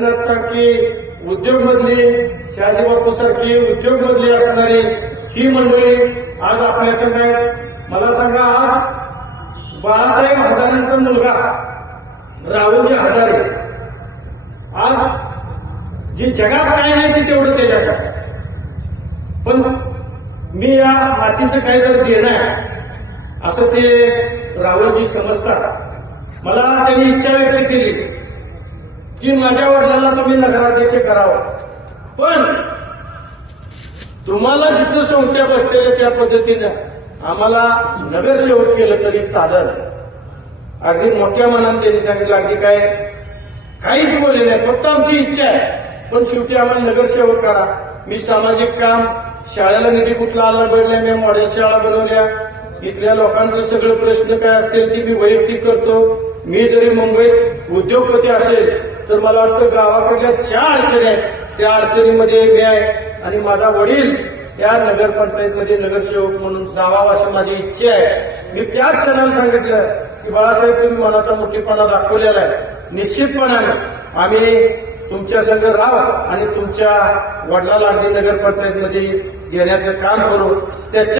सारखे उद्योग मधले शहाजी बापू सारखे उद्योग मधली असणारे ही मंडळी आज आपल्या संघ आहेत. मला सांगा आज बाळासाहेब हजारेंचा मुलगा राहुलजी हजारे. आज जी जगात काय नाही ते तेवढं ते पण मी या मातीचं काही तर देणार आहे असं ते राहुलजी समजतात. मला त्यांनी इच्छा व्यक्त केली. की माझ्या वडिलांना तुम्ही नगराध्यक्ष करावं. पण तुम्हाला जिथं सोंगट्या बसलेल्या त्या पद्धतीनं आम्हाला नगरसेवक केलं तरी साधन अगदी मोठ्या मनाने त्यांनी सांगितलं अगदी काय काहीच बोलले नाही फक्त आमची इच्छा आहे. पण शेवटी आम्हाला नगरसेवक करा. मी सामाजिक काम शाळेला निधी कुठला आला भेटला मी मॉडेल शाळा बनवल्या. इथल्या लोकांचं सगळं प्रश्न काय असतील ते मी वैयक्तिक करतो. मी जरी मुंबईत उद्योगपती असेल तर मला वाटतं गावाकडल्या ज्या अडचणी आहेत त्या अडचणीमध्ये मी आहे. आणि माझा वडील या नगरपंचायतमध्ये नगरसेवक म्हणून जावावा अशी माझी इच्छा आहे. मी त्याच क्षणाला सांगितलं की बाळासाहेब तुम्ही मनाचा मोठेपणा दाखवलेला आहे. निश्चितपणाने आम्ही तुमच्या संघ राव आणि तुमच्या वडिलाला अगदी नगरपंचायतमध्ये घेण्याचं काम करू. त्याच्या